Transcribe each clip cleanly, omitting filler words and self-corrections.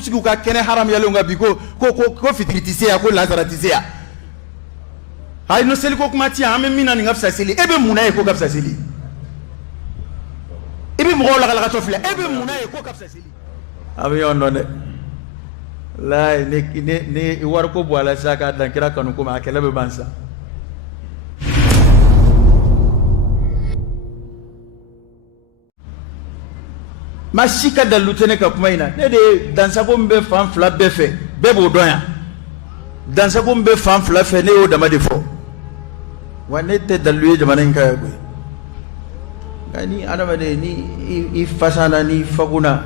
sigu ka kene haram yalonga biko ko fitritisia ko lazaratisia hay no seli ko kuma ti ame mina ni ngafsa seli ebe munaye ko ngafsa seli ebe mo la la tofle ebe munaye ko ngafsa seli abi yono ne la ne war ko boala saka dan kira kanu ko ma kele be bansa masika dalutene ka kuma ina ne de dansa ko mbe fan fla be fe be bo doya dansa ko mbe fan fla fe ne o dama de fo wane te daluye jamana in kaya ko gani adama de ni I fasana ni faguna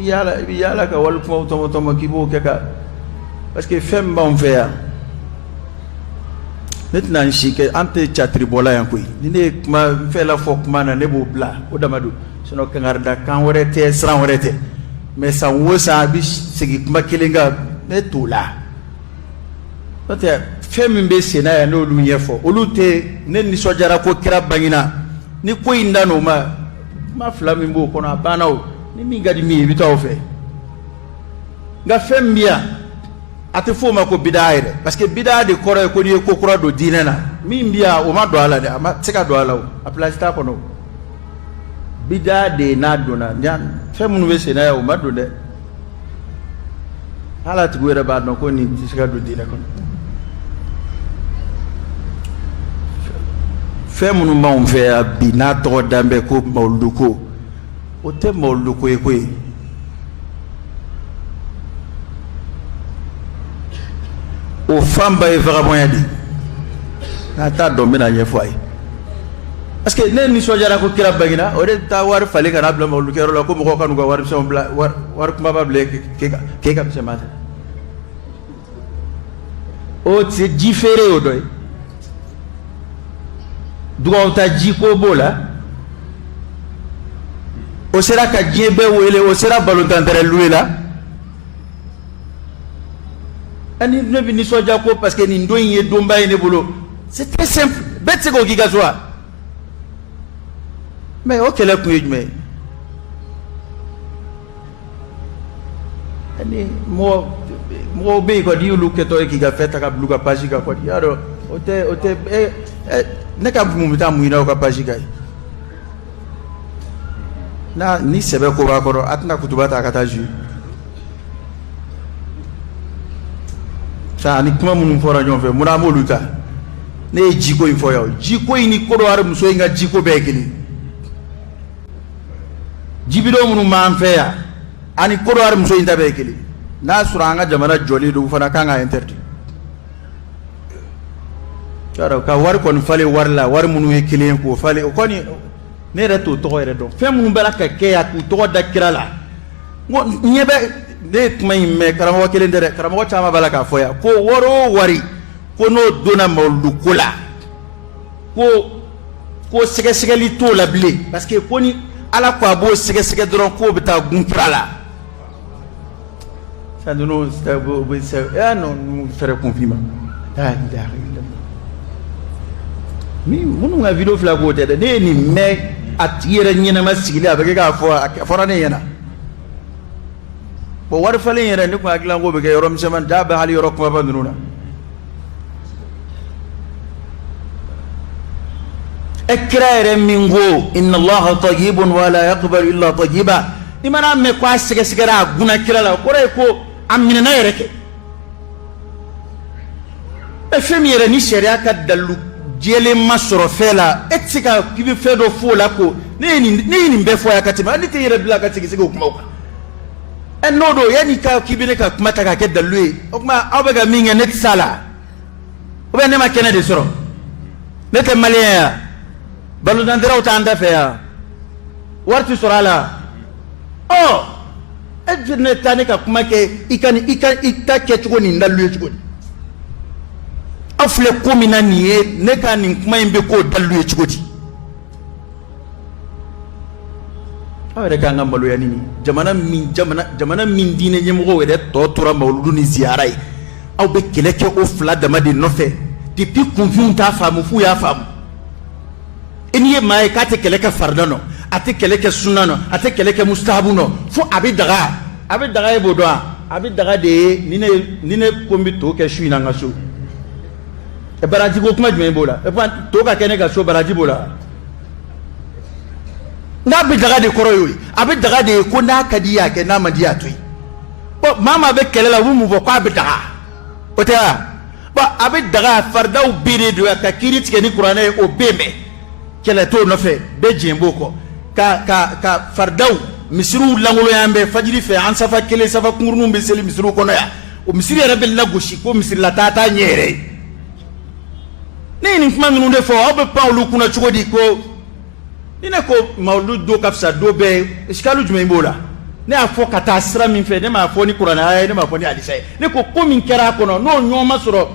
yala ka wal ko to kibo keka parce que fem ba on fait ya maintenant shike ante chatri bola yan koy ni ne kuma fe la fok mana ne bo bla o dama do sino kangarda kan worete sran worete mais sa wosa bi sigi kuma kilinga ne tula ote fem be sena ya no lu yefo olute ne ni sojara ko kira bangina ni ko indano ma flami mbo kono bana o ni mi gadi mi bi taw fe nga fem bia ate fo ma ko bidaire parce que bida de koro ko ni ko kura do dinena mi bia o ma do ala de ama tika do ala o a place ta kono bida de na dona nyan fem nu be sena ya o ma do de hala ti gwere ba no ko ni tika do dinena kono fem nu ma on fe abi na to dambe ko mawluko o te mawluko e ko o famba e vagabond yadi na ta dombe na nye foi parce que ne ni sojara ko kira bagina o de ta war fale kana bla mawluko ro la ko mo ko kanu go war so bla war kuma ba ble ke ka se mata o ti différé o doy doit ta jiko bola o sera ka jebe wele o sera balontantere luela ani ne bini soja ko parce que ni ndoye domba ene bolo c'est très simple bête ko gigazoa mais o kele ku yejme ani mo be ko di lu ke to e giga feta ka bluga pagi ka ko yaro o te ne ka mu ta mu ina ka pagi kai na ni sebe ko ba ko atna kutubata kata ju sa ni kuma mun fora jon fe muna moluta ne jiko info yo jiko ni ko do ar muso inga jiko be kini jibido mun man fe ya ani ko do ar muso inta be kini na suranga jamana joli do fana kanga interdi karo ka war kon fale warla war munu e kili ko fale ko ni ne reto to ere do fem mun baraka ke ya ku to da kirala ngo nyebe de tmay me karamo wakele ndere karamo chama balaka foya ko woro wari ko no dona mawlukula ko sege li to la blé parce que ko ni ala ko abo sege dron ko beta gunkala ça nous c'est ya non nous faire confirmer mi munu nga video fla ko tede ne ni me atiyere nyina masigile abege ka fora ne yana bo war falen yere ni ko agla ngo be yorom seman da ba hali yorok ma banduna اكرار منغو ان الله طيب ولا يقبل الا طيبا imana me ko asige ra guna kirala ko re ko amina na yereke e femiyere ni sharia ka dalu jele masoro fela etika kibi fedo fola ko ni mbe fo yakati ma ni te yere bila kati sige kuma ko en nodo yani ka kibi ne ka kuma ta ka ke dalu o kuma abega minga net sala o be ne ma kene de soro ne te malien balu dan dira utanda fe ya warti sorala oh ejne tani ka kuma ke ikani ita ke chugo ni ndalu chugo afle komina niye ne ka ni kuma imbe ko dalu chugo di awere ka ngam balu ya nini jamana min dine nyemgo wede to tura mawludu ni ziarai aw be keleke o fla dama de nofe depuis confiance ta famu fu ya famu eniye mai ka te keleke fardano ate keleke sunano ate keleke mustahabuno fu abi daga e bodo abi daga de ni ne kombi to ke shu ina ngaso e baraji ko kuma jumɛn b'o la e fa to ka kɛ ne ka so baraji b'o la n'a bɛ daga de kɔrɔ y'o ye a bɛ daga de ye ko n'a ka di y'a kɛ n'a man di y'a to yen bon maa maa bɛ kɛlɛ la u bɛ mun fɔ k'a bɛ daga o tɛ wa bon a bɛ daga faridaw bere don ka kiiri tigɛ ni kuranɛ ye o bɛɛ mɛn kɛlɛ t'o nɔfɛ bɛɛ diɲɛ b'o kɔ ka faridaw misiriw langoloyan bɛ fajiri fɛ an safa kelen safa kunkuruninw bɛ seli misiriw kɔnɔ yan o misiri yɛrɛ bɛ lagosi ko misirila taa ɲɛ yɛrɛ ye ne ye nin kuma ninnu de fɔ aw bɛ pan olu kunna cogo di ko ni ne ko mawludu do ka fisa do bɛɛ ye isikalu jumɛn b'o la ne y'a fɔ ka taa sira min fɛ ne m'a fɔ ni kuranɛ aya ye ne m'a fɔ ni hadisa ye ne ko min kɛra a kɔnɔ n'o ɲɔgɔn ma sɔrɔ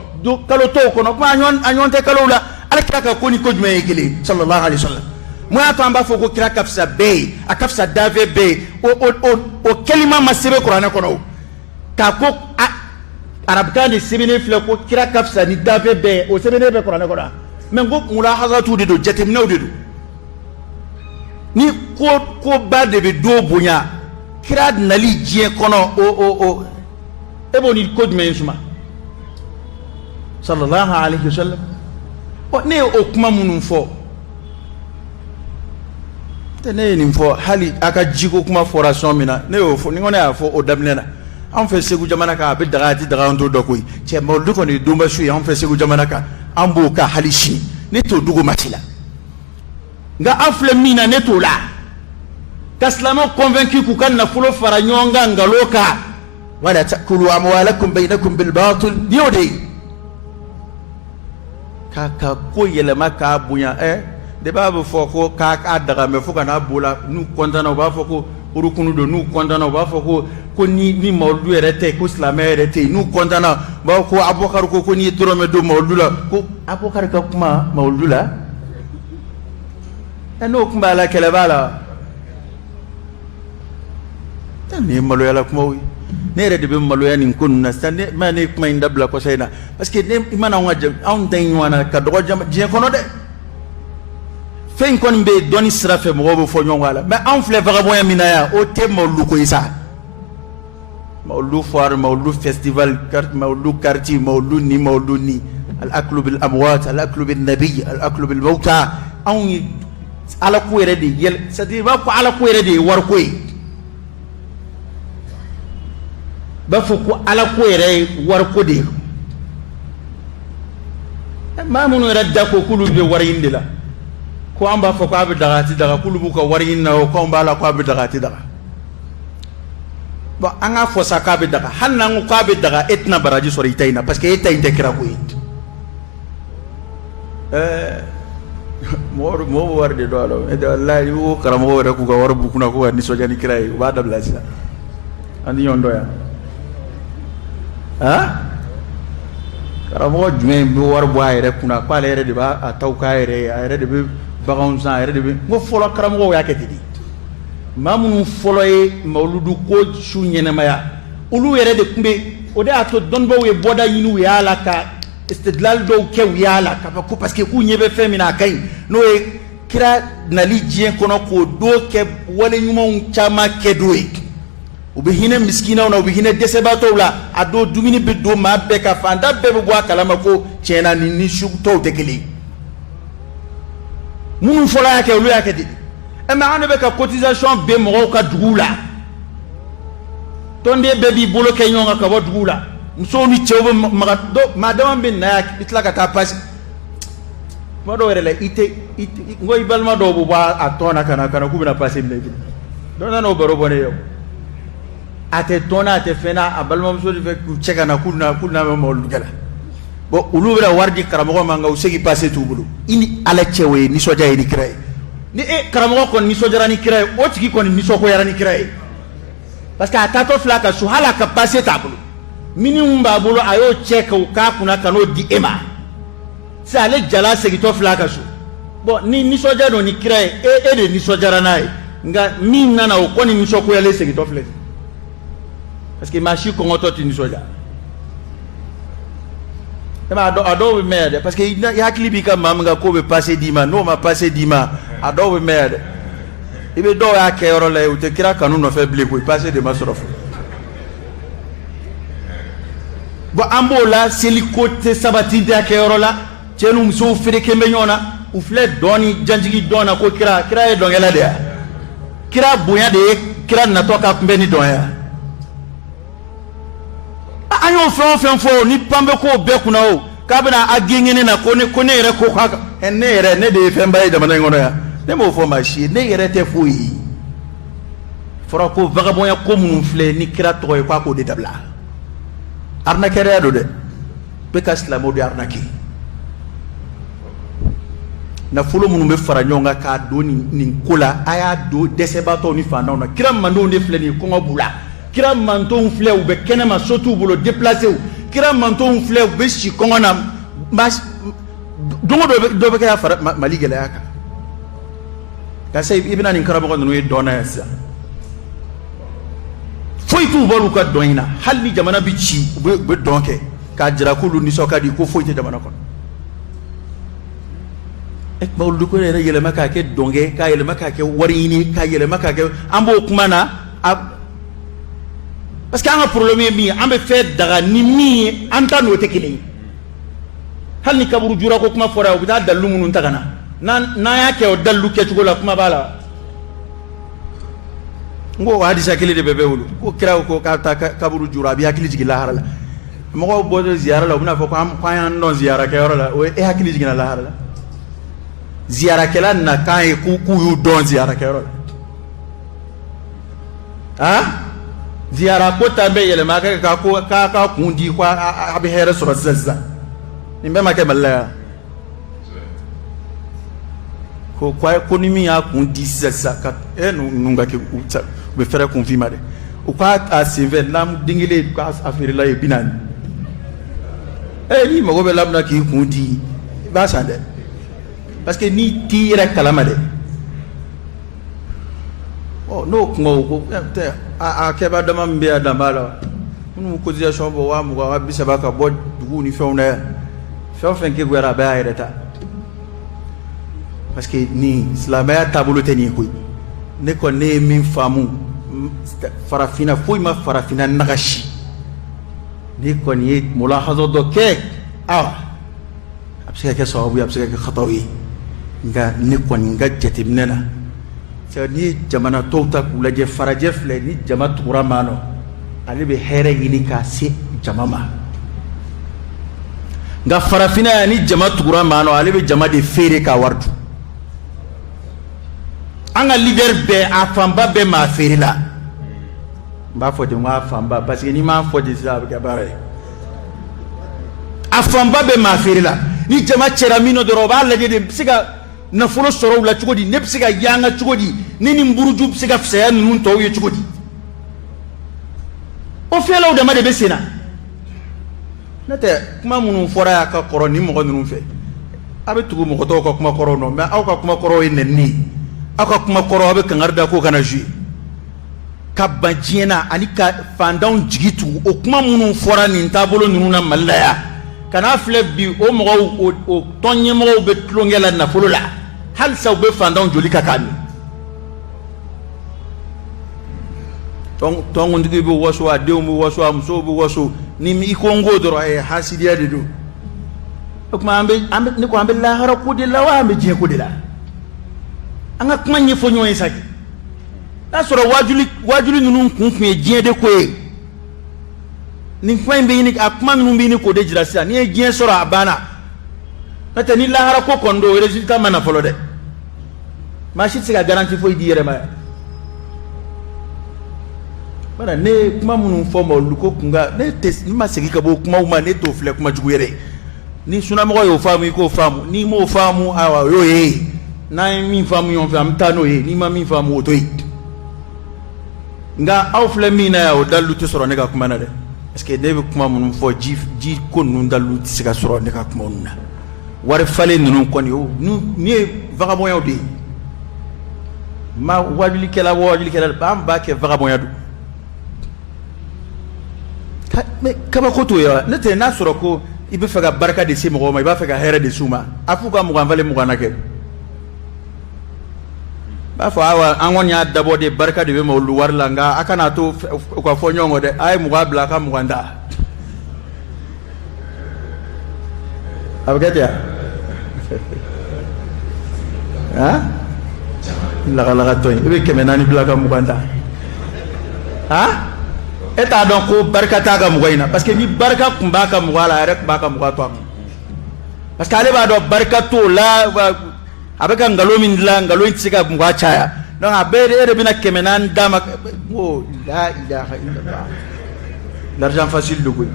kalo tɔw kɔnɔ kuma a ɲɔgɔn tɛ kalow la ala kira ka ko ni ko jumɛn ye kelen sallallahu alaihi wasallam mun y'a to an b'a fɔ ko kira ka fisa bɛɛ ye a ka fisa dafe bɛɛ ye o kelima ma sɛbɛn kuranɛ kɔnɔ o k'a ko arabukan de sɛbɛnnen filɛ ko kira ka fisa ni dafe bɛɛ ye o sɛbɛnnen bɛ kuranɛ kɔnɔ mɛ n ko mulahazatu de don jateminɛw de don ni ko ba de bɛ do bonya kira nali diɲɛ kɔnɔ e b'o ni ko jumɛn suma sallallahu alaihi wasallam ne ye o kuma minnu fɔ ne ye nin fɔ hali a ka jiko kuma fɔra sɔn min na ne y'o fɔ ni ko ne y'a fɔ o daminɛ na an fɛ Segu jamana kan a bɛ daga a tɛ daga an t'o dɔn koyi cɛ mawludu kɔni ye donba su ye an fɛ Segu jamana kan an b'o ka hali sini ne t'o dugu ma ci la nka an filɛ min na ne t'o la ka silamɛw convaincu k'u ka nafolo fara ɲɔgɔn kan nkalon kan wala ta'kulu amwalakum bainakum bil batil ni y'o de ye ka ko yɛlɛma k'a bonya de b'a bɛ fɔ ko k'a daga mɛ fo ka n'a b'o la n'u kɔntanna u b'a fɔ ko urukunu don n'u kɔntanna u b'a fɔ ko ni mawludu yɛrɛ tɛ ko silamɛ yɛrɛ tɛ yen n'u kɔntanna u b'a fɔ ko Abubakar ko n'i ye dɔrɔmɛ don mawludu la ko Abubakar ka kuma mawludu la n'o kun b'a la kɛlɛ b'a la nin ye maloyala kumaw ye ne yɛrɛ de bɛ maloya nin ko ninnu na sisan ne ye kuma in dabila kɔsa in na parce que i mana anw ta in ɲɔgɔn na ka dɔgɔ diɲɛ kɔnɔ dɛ fɛn in kɔni bɛ yen dɔnni sira fɛ mɔgɔw bɛ fɔ ɲɔgɔn kɔ a la mɛ anw filɛ vagabɔnya min na yan o tɛ mawludu ko ye sa mawludu foire mawludu festival mawludu quartier mawludu ni al-aklu bil amwat al-aklu bin nabi al-aklu bil mawta anw ye ala ko yɛrɛ de yɛlɛ c'est-à-dire b'a fɔ ala ko yɛrɛ de ye wariko ye b'a fɔ ko ala ko yɛrɛ ye wariko de ye maa minnu yɛrɛ da ko k'olu bɛ wari ɲini de la ko an b'a fɔ k'a bɛ daga a tɛ daga k'olu b'u ka wari ɲini na o k'anw b'a la k'a bɛ daga a tɛ daga bon an k'a fɔ sa k'a bɛ daga hali n'an ko k'a bɛ daga e tɛna baraji sɔrɔ i ta in na parce que e ta in tɛ kira ko ye mɔgɔ bɛ wari de dɔn a la walayi o karamɔgɔ yɛrɛ k'u ka wari b'u kunna ko ka nisɔndiya ni kira ye u b'a dabila sisan an tɛ ɲɔgɔn dɔn yan karamɔgɔ jumɛn bɛ wari bɔ a yɛrɛ kunna k'ale yɛrɛ de b'a taw k'a yɛrɛ ye a yɛrɛ de bɛ baganw san a yɛrɛ de bɛ n ko fɔlɔ karamɔgɔw y'a kɛ ten de maa minnu fɔlɔ ye mawludu ko su ɲɛnɛmaya olu yɛrɛ de tun bɛ o de y'a to dɔnnibaw ye bɔda ɲini u y'a la ka istidlal dɔw kɛ u y'a la k'a fɔ ko parce que k'u ɲɛ bɛ fɛn min na a ka ɲi n'o ye kira nali diɲɛ kɔnɔ k'o don kɛ wale ɲumanw caman kɛ don ye u bɛ hinɛ miskinaw na u bɛ hinɛ dɛsɛbaatɔw la a don dumuni bɛ don maa bɛɛ ka fanda bɛɛ bɛ bɔ a kalama ko tiɲɛna ni su tɔw tɛ kelen minnu fɔlɔ y'a kɛ olu y'a kɛ ten mɛ an de bɛ ka cotisation bɛn mɔgɔw ka duguw la tɔnden bɛɛ b'i bolo kɛ ɲɔgɔn kan ka bɔ duguw la musow ni cɛw bɛ maa dama bɛ na yan i tila ka taa pasi tuma dɔw yɛrɛ la n ko i balima dɔw bɛ bɔ a tɔn na ka na k'u bɛna pasi minɛ dɔ nana o baro bɔ ne ye a tɛ tɔn na a tɛ fɛn na a balimamuso de fɛ k'u cɛ ka na k'u na bɛ mawludu kɛ la bon olu bɛna wari di karamɔgɔ ma nka u se k'i pase t'u bolo i ni ala cɛ o ye nisɔndiya ye ni kira ye ni karamɔgɔ kɔni nisɔndiyara ni kira ye o tigi kɔni nisɔngoyara ni kira ye parce que a taatɔ filɛ a ka so hali a ka pase t'a bolo minnu b'a bolo a y'o cɛ k'a kunna ka n'o di e ma sisan ale jala segintɔ filɛ a ka so bon ni nisɔndiya don ni kira ye e de nisɔndiyara n'a ye nka min nana o kɔni nisɔngoyalen segintɔ filɛ parce que maa si kɔngɔtɔ tɛ nisɔndiya a dɔw bɛ mɛn yan dɛ parce que i hakili b'i ka maa min kan k'o bɛ pase d'i ma n'o ma pase d'i ma a dɔw bɛ mɛn yan dɛ i bɛ dɔw y'a kɛ yɔrɔ la u tɛ kira kanu nɔfɛ bilen koyi pase de ma sɔrɔ fɔlɔ bon ambola seliko te sabati de akerola cenu muso fere kembe nyona u fle doni janjigi dona ko kira e dongela de kira bonya de kira na to ka kumbe ni donya ayo fo ni pambe ko be kuna o kabina agingene na ko ne yere ko ka ne yere ne de femba e jamana ngono ya ne mo fo machi ne yere te fuyi fora ko vagabond ya ko mun fle ni kira to e ko de dabla arna kere do de be ka islamo de arna ki na fulo mun be fara nyonga ka do ni kola aya do desebato ni fanda na kira mando ne fle ni ko ngabula kira manton fle ou be kenema sotu bulo déplacer ou kira manton fle ou be shi ko ngona mas dongo do be ka fara maligela yaka ka say ibna ni karabo ko no e dona yasa foi tu bolu ka doina halli jamana bi ci be donke ka jira ko lu ni soka di ko foi te jamana ko ek bawul du ko re yele maka ke donge ka yele maka ke warini ka yele maka ke ambo kuma na parce que un problème mi ambe fait daga ni mi anta no te kile hal ni kaburu jura ko kuma fora o bita dalu munun tagana na ya ke o dalu ke tugo la kuma bala ngo hadisa kile de bebe wulu ko kira ko ka ta kaburu jura bi hakili jigi la harala mo bo de ziyara la buna fo ko am kwayan non ziyara ke yorala o e hakili jigi la harala ziyara ke la na kan e ku yu don ziyara ke yorala ziyara ko tambe yele maka ka ko ka kundi kwa abi here sura zazza nimbe make malla ko kwa ko nimi ya kundi zazza ka nunga ke uta be fere confirmer o kwa a seven lam dingile ka afiri la binan ni mo be lamna ki kundi ba sande parce que ni tire kalama de oh no ko te a keba dama mbe adamala kunu ko dia shombo wa mu wa bisaba ka bod dugu ni fewna few ke gwera ba ayeta parce que ni islamaya tabulu teni ko ne ko ne min famu farafina foi ma farafina nagashi ni ko ni mulahazo do ke absika ke sawabu absika ke khatawi nga ne ko nga jetimnena ni jamana tota kulaje faraje fle ni jama tura mano ale be here yini ka se jamama nga farafina ni jama tura mano ale be jama de fere ka wardu anga leader be afamba be ma fere la ba fo de ma afamba parce que ni ma fo de ça be bare afamba be ma fere la ni jama cheramino de roba la de siga na folo soro la chugodi ne psiga yanga chugodi nini mburuju psiga fsaya nun to ye chugodi o fela o de ma de besena nate kuma munun fora ya ka koro ni mo nunu fe abe tugu mo to ko kuma koro no mais aw ka kuma koro e nenni aw ka kuma koro abe kangarda ko kana ju ka banjena ani ka fandaun jigitu o kuma munun fora ni tabolo nunu na malaya kana fle bi o mo o tonye mo be tlongela na folo la hal sa be fandaun joli kakami ton ndigi be waso ade mo waso am so be waso ni mi ko ngodoro e hasidiya de do kuma ambe ni ko ambe la hara ko de la wa ambe je ko de la anga kuma nyi fo nyoy saki na soro wajuli nunu kun e je de ko e ni fay be ni akuma nunu be ni ko de jirasa ni e je soro abana nata ni la hara ko kondo resultat mana folo de machine se ga garantie fo di yere ma bana ne kuma munun fo mo luko kunga ne test ni masegi ka bo kuma uma ne to fle kuma jugu yere ni suna mo yo famu ko famu ni mo famu awa yo na mi famu yo fam tano ni ma mi famu to nga aw fle mi na o dalu to soro ne ka kuma na de parce que ne kuma munun fo ji ko nun dalu ti se ka soro ne ka kuma unna war fale nunu ko ni vagabond yo de ma wajuli kala ba ke vagabond ya du mais kaba ko to ya ne te na soro ko ibe faga barka de se mo ma iba faga here de suma afu ka mo vale mo na ke ba fa awa angon ya dabo de barka de be mo lu war langa akana to ko fo nyongo de ay mo bla ka mo nda abagati ha la toy be kemenani blaga muganda ha eta donc ko barkata ga mugaina parce que ni barka kumbaka mugala rek baka mugato parce que ale ba do barkato la abeka ngalo min la ngalo tsiga mugachaya donc abere bina kemenan dama oh la ilaha illallah l'argent facile de goût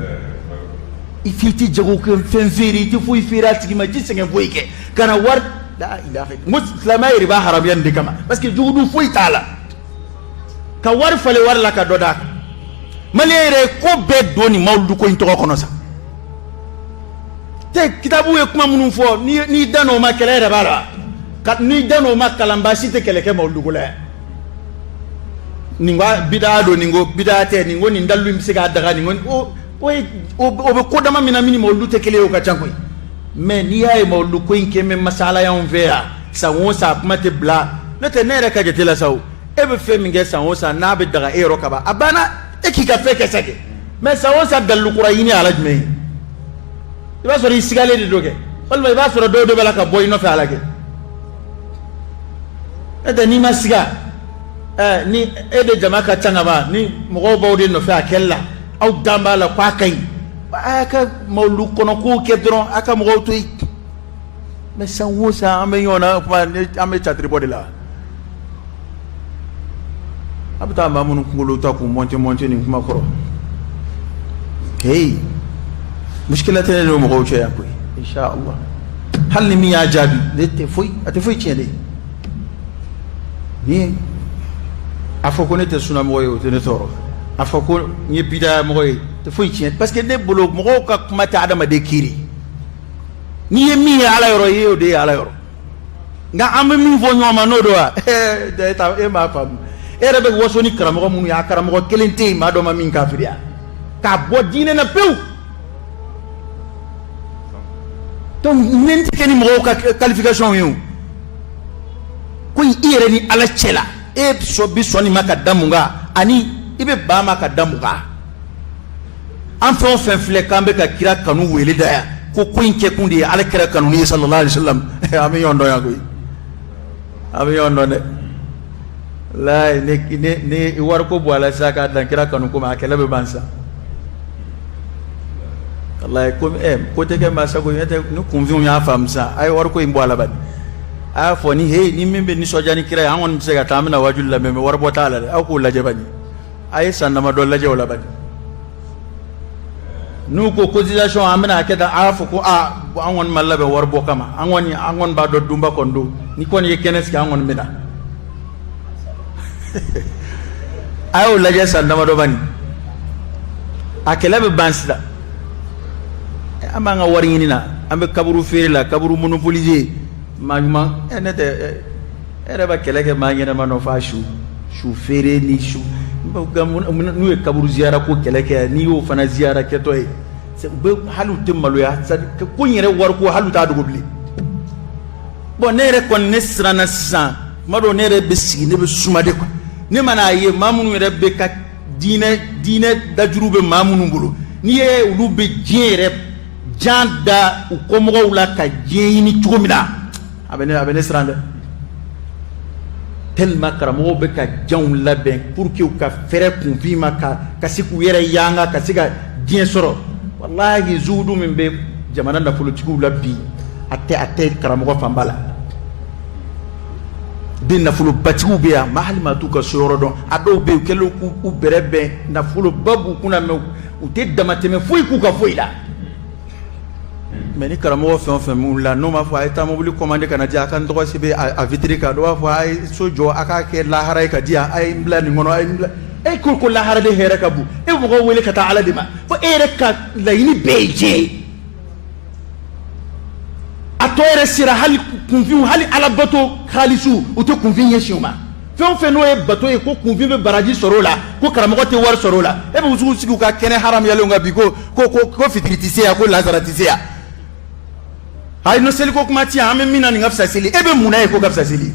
il fiti jago que fen vérité faut y faire atigi ma jisenge boyke kana war la ilaha muslima riba harabiyan dikama parce que judu foi tala ka war fale war la ka doda malere ko be doni mawdu ko into ko no sa te kitabu e kuma munun fo ni dano ma kele re bala kat ni dano ma kalamba site kele ke mawdu ko le ningwa bida do ningo bida te ningo ni ndalu misiga daga ningo o be ko dama mina mini mawdu te kele o ka chankoy mais ni ay mawdu ko inke me masala ya on vea sa won sa kuma te bla ne te nere ka jete la saw e be fe minge sa won sa na be daga e ro ka ba abana e ki ka fe ke sake mais sa won sa dalu qurayini ala jme iba so ri sigale de doge wal iba so do bela ka boy no fe ala ke e de ni masiga ni e de jama ka tanga ba ni mo bo de no fe akella au damba la kwa kai aka mawlu kono ko ke dron aka mo to mais sa wosa ame yona ame chatri bodila abta mamun ngulu ta ku monte ni kuma koro hey mushkilata ne mo ko ya ko insha Allah hal ni mi ya jabi de te foi tiende ni afoko ne te suna mo yo te ne toro afoko ni bida mo te foi tiende parce que ne bolo mo ko ka mata adama de kiri ni yemi ala yoro yo de ala yoro nga am mi fo nyoma no do de ta e ma fam e rebe woso ni karamo mu ya karamo kelente ma do ma min kafiria ka bo dine na pew donc nenti keni mo ka qualification yo ko ire ni ala chela e so bi so ni maka damunga ani ibe ba maka damunga en fait fle kambe ka kira kanu wele daya ko inke kundi ala kira kanu ni sallallahu alaihi wasallam ami yondo ya koy ami yondo ne la ne war ko boala saka dan kira kanu ko ma kala be bansa Allah ko ko te ke ma sa ko yete no convion ya famsa ay war ko imboala bad a fo ni he ni membe ni sojani kira an won se ga tamina wajul la meme war botala aw ko laje bani ay sanama do laje wala badi nu ko cotisation amina keda afu ko an won mallabe warbo kama an won ba do dumba kondo ni kon ye kenes ka an won mida ayo laje sandama do bani akelabe bansida amanga warini na ambe kaburu fere la kaburu monopoliser magma enete ereba keleke mangena mano fa shu fere ni shu nu e kaburu ziara ko keleke ni yo fana ziara ke toy se be halu timmalu ya ko nyere war ko halu ta dogo bli bon nere kon nesrana sa mado nere be sigi ne be sumade ko ne mana ye mamunu rebe ka dine da jurube mamunu bulu ni ye ulu be jere janda u ko mo wala ka jeyini tugumida abene srande tellement karamo be ka jawn labin pour que ka fere kunfima ka siku yere yanga ka siga dien soro wallahi zudu min be jamana na politiku labbi ate karamo ko fambala bin na fulu batiku be ya mahalima tu ka soro don ado be kelo ku berebe na fulu babu kuna me u te damateme foi ku ka foi la mais ni karamo fe mu la no ma fo ay ta mobili commander kana dia kan to sibe a vitri ka do fo ay sojo aka ke la haray ka dia ay mbla ni ngono ay ko la harade here ka bu e mo go wele ka ta ala dima fo e rek ka la yini beje atore sira hal kunfi hal ala bato khalisu o to kunfi yeshuma fe no e bato e ko kunfi be baraji sorola ko karamo te war sorola e be usu sigu ka kene haram yalo ngabi ko fitritise ya ko lazaratise ya hay no seli ko kuma ti ame mina ni ngafsa seli ebe munaye ko gafsa seli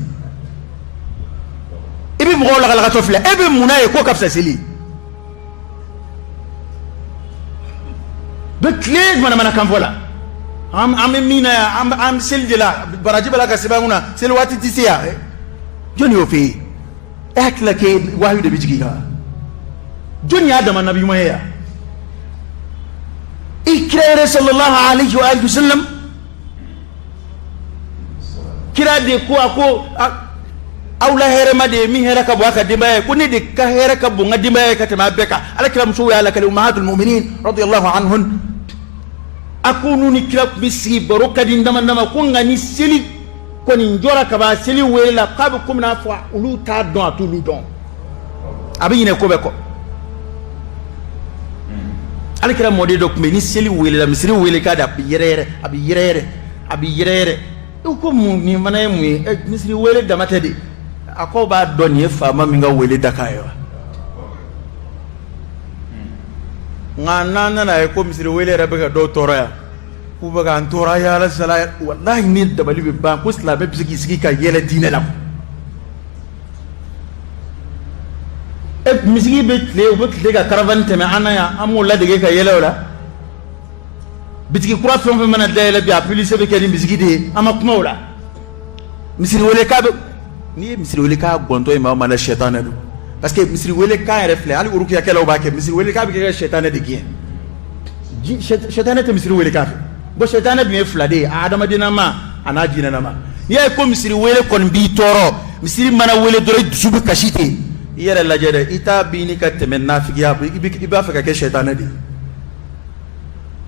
ebe mo la la to fle ebe munaye ko gafsa seli be clé mana kan vola am mina am sel de la baraji bala ka sebanguna sel wati tisia joni o fi akla ke wahyu de bijigi ka joni adam annabi moya ikra sallallahu alaihi wa alihi wasallam kira de ko ako awla here ma de mi here ka bo aka dimbaye ko ne de ka here ka bo ngadimbaye ka tama beka ala kiram so ya ala kal ummahatul mu'minin radiyallahu anhun akunu ni kira bisi baroka din dama ko ngani seli ko ni njora ka ba seli wela ka be kumna fa ulu ta don atulu don abi ne ko be ko ala kiram mode do ko ni seli wela misiri wela ka da abi yere ko mu ni mana mu misiri wela da matade ako ba donye fama minga wele dakayo ngana na ko misiri wele rabaka do toroya ku baga antora ya la sala wallahi ni dabali be ba ko islam be sigi ka yele dine la misigi be tle ga caravan teme anaya amul de ka yele wala bitigi kura fon fe mana dayela bi police be kedi misigi de ama kuma wala misiri wele ka be ni misiri wele ka gonto e ma la shaytan do parce que misiri wele ka refle ali uruki ya kala ba ke misiri wele ka bi ke shaytan de gien shaytan te misiri wele ka bo shaytan bi flade adama dinama ana jinana ma ye ko misiri wele kon bi toro misiri mana wele dore dubu kashite yere la jere ita bi ni ka temen nafiki ya bi ba fa ka ke shaytan de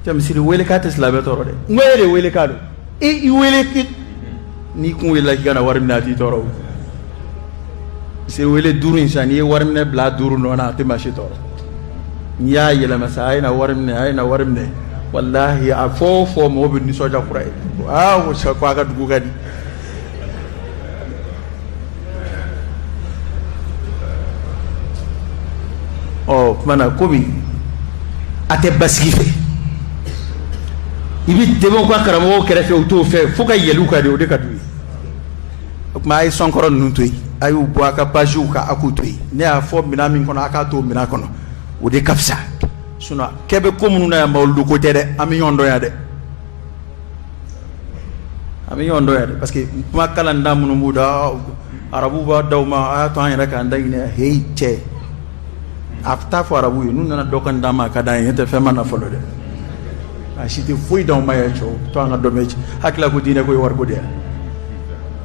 te misiri wele ka te slabe toro de ngwele wele ka do e wele ki ni kun wele ki gana warmina ti toro c'est wele duru insani e warmne bla duru nona te machito ya yela masay na warmne wallahi afofo mo bi ni soja kurai wa sa kwa ga dugu gadi oh mana komi ate basife ibi debo kwa karamo kerefe auto fe fuka yelu ka de ka du kuma ay sonkoro nuntoy ayu bo aka baju ka akutui ne a fo mina min kono aka to mina kono o de kafsa suna kebe ko mununa ya mawlu ko tede ami yondo ya de parce que kuma kala ndamunu muda arabu ba dawma ato an raka ndayne heiche afta fo arabu yunu nana dokan ndama ka dan yete fe mana folo de ashite foi daw maye cho to an do mechi hakla ko dine ko war ko de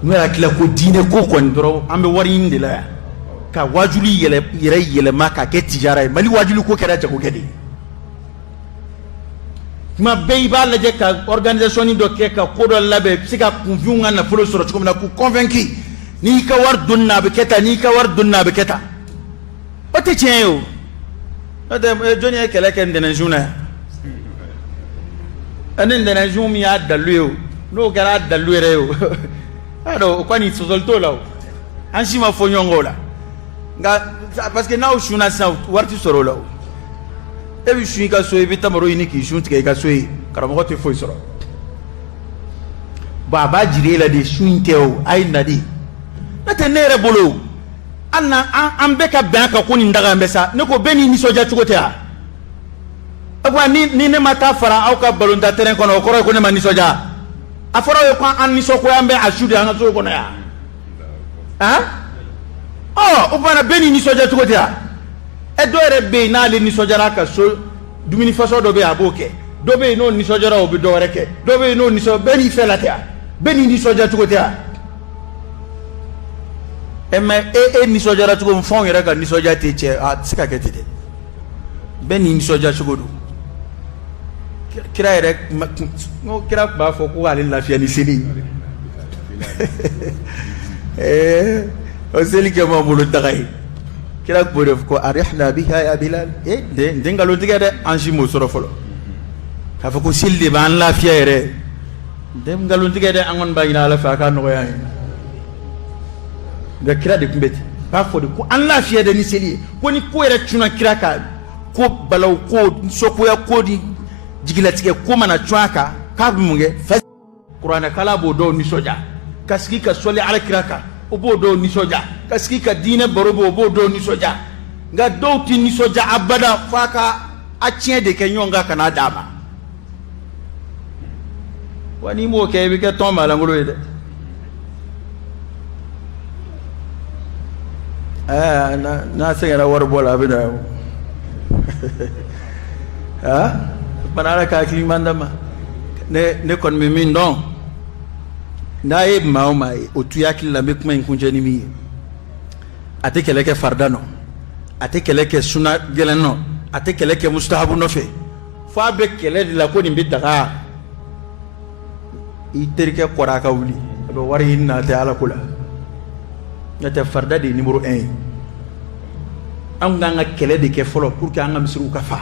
ngara kila ko dine ko kon doro ambe wari inde la ka wajuli yele maka ke tijara mali wajuli ko kera ta ko kedi ma bey ba la je ka organisation ni do ke ka ko do labe sika conviction na folo soro ko na ku convaincu ni ka war dunna be keta o te chenyo ade joni kele ken de na juna anen de na jumi ya daluyo no gara daluere yo ado kwani sozolto law anshima fonyongola nga parce que na ushuna sa warti soro law e bi shuika so e bitamaro ini ki shunti ka so e karamo te foi soro baba jirela de shunteo ay nadi na tenere bolo anna ambeka banka kuni ndaga mbesa ne ko beni ni soja chugotea abwa ni ne mata fara au ka balonda terrain kono ko ne mani soja aforo ko an ni soko yambe ashude an so kono ya oh upana beni ni soja tukotia e do rebe na le ni soja ra ka so dumini faso do be aboke do be no ni soja ra obi do reke do be no ni so beni felatia beni ni soja tukotia ni soja ra tuko mfon yera ka ni soja teche sika ketide beni ni soja chugodu kira yɛrɛ no kira b'a fɔ ko ale lafiya ni seli o seli kɛ ma bolo daga ye kira b'o de fɔ ko arihna biha ya Bilal den nkalontigɛ dɛ an si m'o sɔrɔ fɔlɔ k'a fɔ ko seli de b'an lafiya yɛrɛ den nkalontigɛ dɛ an kɔni b'a ɲini Ala fɛ a ka nɔgɔya ye nka kira de tun bɛ ten b'a fɔ de ko an lafiya de ni seli ye ko ni ko yɛrɛ cunna kira ka ko balaw ko sokoya ko di jigilatige ko mana chwaka ka bimunge Qur'an kala bo do ni soja kasiki ka soli ala kiraka o bo do ni soja kasiki ka dine borobo bo do ni soja nga do ti ni soja abada faka a tien de ke nyonga kana dama wani mo ke bi ke ton malangolo ide na sengera war bola bina manara ka klimandama ne kon mi min don na e maoma o tuyaki la me kuma kunjeni mi ate keleke fardano ate keleke suna geleno ate keleke mustahabu no fe fa be kele de la ko ni bidaga iterike koraka wuli be wari hinna te ala kula nata farda de numéro 1 an ganga kele de ke folo pour que an ga misiru ka fa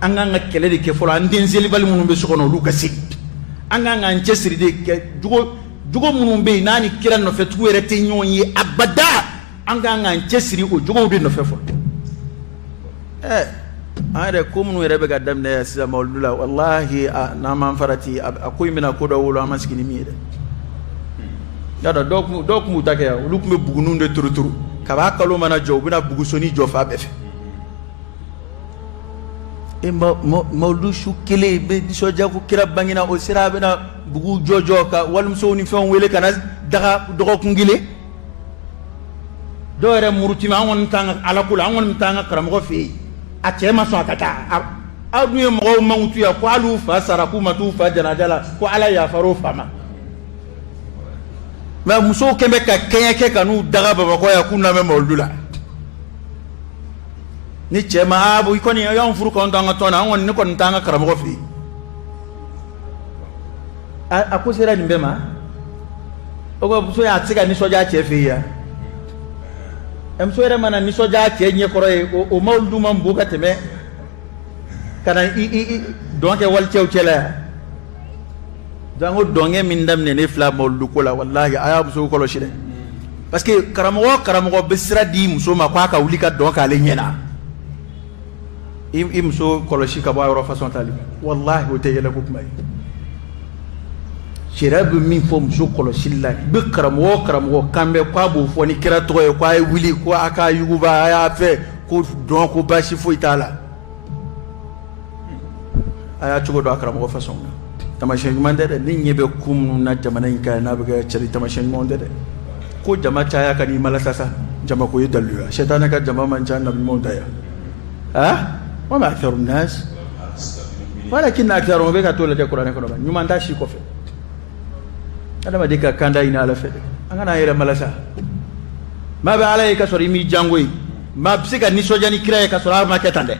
an ganga kele de ke folo an denzeli bal munun be sokono lu ka sit an ganga an cesiri de ke jugo munun be nani kira no fe tu ere te nyonyi abada an ganga an cesiri o jugo de no fe folo are ko munu ere be ga damne ya sisa maulula wallahi na man farati akoy mina ko do wolo amaskini mi de yada dok mu take ya lu kuma bugunu de turuturu kaba kalo mana jo bina bugu soni jo fa befe e mawlu shu kele be soja ko kira bangina o sira bina bugu jojo ka walum so ni fon wele kana daga dogo kungile do re muruti ma won tanga ala kula won tanga karamo fi a tema so kata adu e mo mawtu ya ko alu fa saraku matu fa janajala ko ala ya faru fama mais muso kembe ka kenya ke kanu daga baba ko ya kunna me moldula ni chema abu ikoni ya furu ko ndanga tona won ni ko ntanga karamo ko fi akusera ni mbema ogo so ya tsika ni soja chefe ya emso era mana ni soja che nye koroy o mawldu mam buka teme kana donc wal chela dango donge min dam ne fla mawldu ko la wallahi aya muso ko lo shide parce que karamo besra di muso ma kwa ka ulika donc ale nyena muso ko lo shika ba ro façon tali wallahi o teyela ko kumay shirab min fo muso ko lo shilla be karamo kambe kwa bo fo ni kira to e kwa wili ko aka yuguba ya fe ko donc ko bashi fo itala aya chugo do karamo façon tamashin mande de nin yebe kum na jamanan ka na buga chari tamashin monde de ko jama chaya ka ni malasasa jama ko yedalluya shaytan ka jama man chan nabi monda ya wa ma aktharun nas walakin aktharum be ka tola de qur'an ko ba nyuma nda shi ko fe ada ma dika kanda ina ala fe angana yere malasa ma ba ala ka sori mi jangoy ma psika ni sojani kira ka sori ma ketande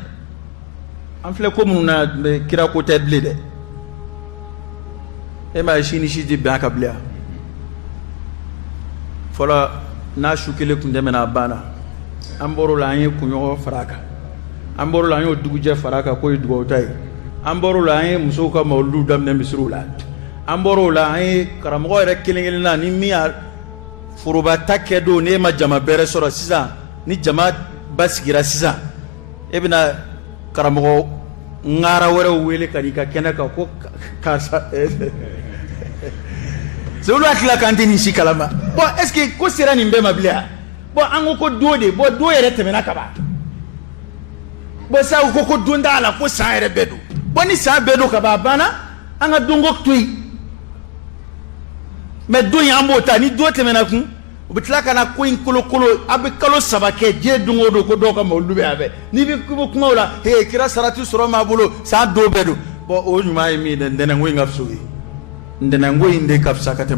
am fle ko mun na kira ko teble de e ma shini shi di baka blia fola na shukile kunde mena bana amboro la yin kunyo faraka amboro la yin duguje faraka ko dugo tay amboro la yin musoka mawlu dam ne misrula amboro la yin karamo re kilingil na ni miya furuba takedo ne ma jama bere soro sisa ni jama basigira sisa ebina karamo ngara wore wele kanika kenaka ko kasa Zulu akila kantini si kalama. Bon, est-ce que ko sera ni mbema blia? Bon, ango ko dode, bon do yere temena kaba. Bon sa ko donda ala ko sa yere bedu. Bon ni sa bedu kaba bana, anga dongo tui. Mais do yambo ta ni do temena kun. Obitla kana ko in kolo abe kalo sabake je dongo do ko do ka mawlube ave. Ni bi ko kumola, he kira saratu soro mabulo sa do bedu. Bon o nyuma mi ndena ngwe ngafsuwi. Ndena ngwe inde kapsa kate